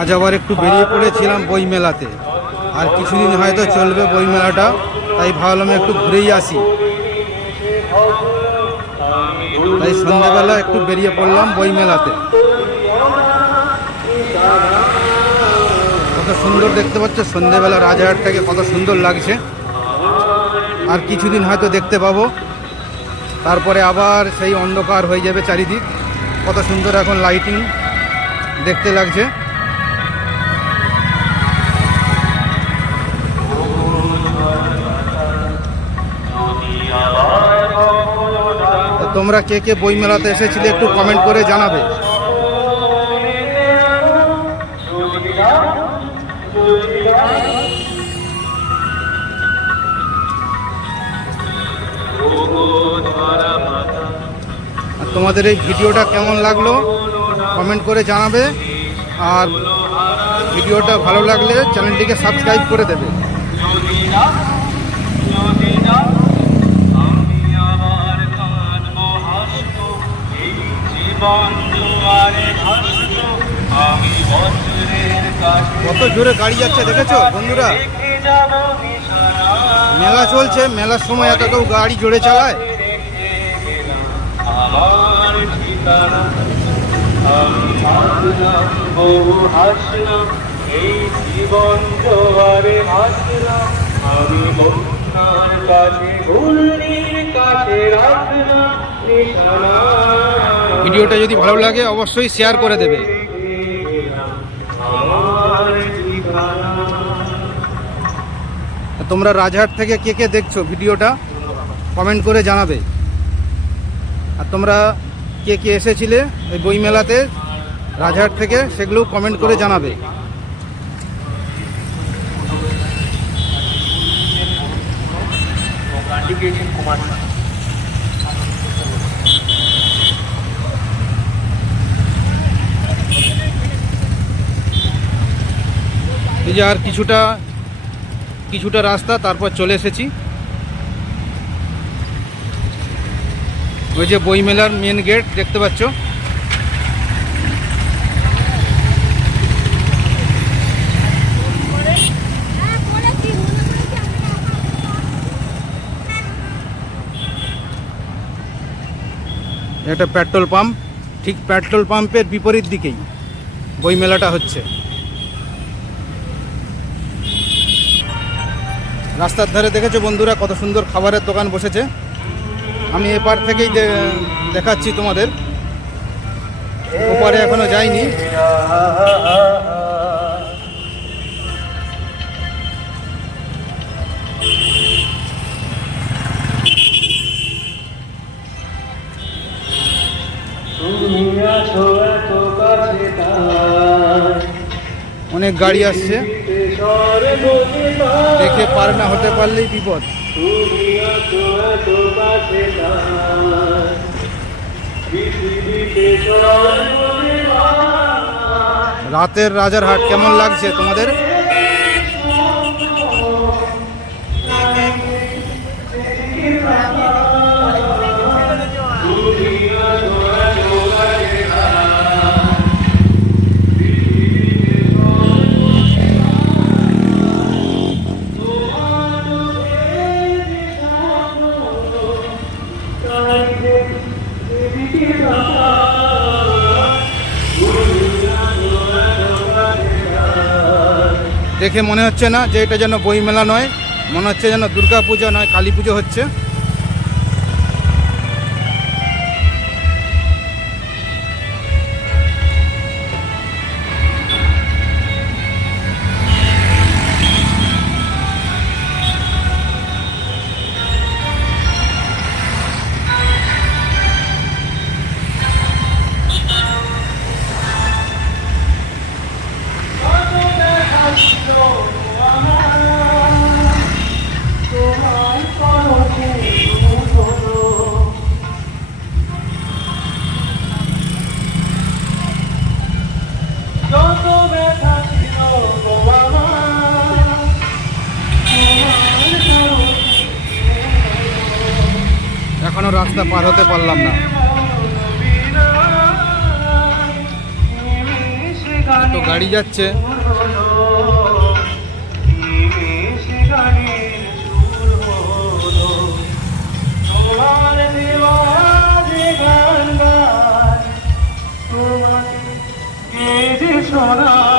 আজ আবার একটু বেরিয়ে পড়েছিলাম বই মেলাতে, আর কিছুদিন হয়তো চলবে বই মেলাটা, তাই ভাবলাম একটু ঘুরেই আসি। তাই সন্ধ্যাবেলা একটু বেরিয়ে পড়লাম বই মেলাতে। কত সুন্দর দেখতে পাচ্ছ সন্ধ্যাবেলা রাজারহাটটাকে, কত সুন্দর লাগছে। আর কিছুদিন হয়তো দেখতে পাবো, তারপরে আবার সেই অন্ধকার হয়ে যাবে চারিদিক। কত সুন্দর এখন লাইটিং দেখতে লাগছে। তোমরা কে কে বই মেলাতে এসেছিলে একটু কমেন্ট করে জানাবে। আর তোমাদের এই ভিডিওটা কেমন লাগলো কমেন্ট করে জানাবে, আর ভিডিওটা ভালো লাগলে চ্যানেলটিকে সাবস্ক্রাইব করে দেবে। কত জোরে গাড়ি যাচ্ছে দেখেছো বন্ধুরা? মেলা চলছে, মেলার সময় এত কেউ গাড়ি জোরে চালায়? ভিডিওটা যদি ভালো লাগে অবশ্যই শেয়ার করে দেবে। তোমরা রাজহাট থেকে কে কে দেখছো ভিডিওটা কমেন্ট করে জানাবে। আর তোমরা কে কে এসেছিলে এই বই মেলাতে রাজহাট থেকে সেগুলো কমেন্ট করে জানাবে। এই যে আর কিছুটা রাস্তা, তারপর চলে এসেছি ওই যে বই মেলার মেন গেট দেখতে পাচ্ছ। একটা পেট্রোল পাম্প, ঠিক পেট্রোল পাম্পের বিপরীত দিকেই বই মেলাটা হচ্ছে। রাস্তার ধারে দেখেছো বন্ধুরা কত সুন্দর খাবারের দোকান বসেছে। আমি এপার থেকেই দেখাচ্ছি তোমাদের, ওপারে এখনো যাইনি। অনেক গাড়ি আসছে, দেখে পার না হতে পারলেই বিপদ। রাতের রাজারহাট কেমন লাগছে তোমাদের? দেখে মনে হচ্ছে না যে এটা যেন বই মেলা নয়, মনে হচ্ছে যেন দুর্গা পূজা নয় কালী পুজো হচ্ছে। এখনো রাস্তা পার হতে পারলাম না। তো গাড়ি যাচ্ছে। সোনা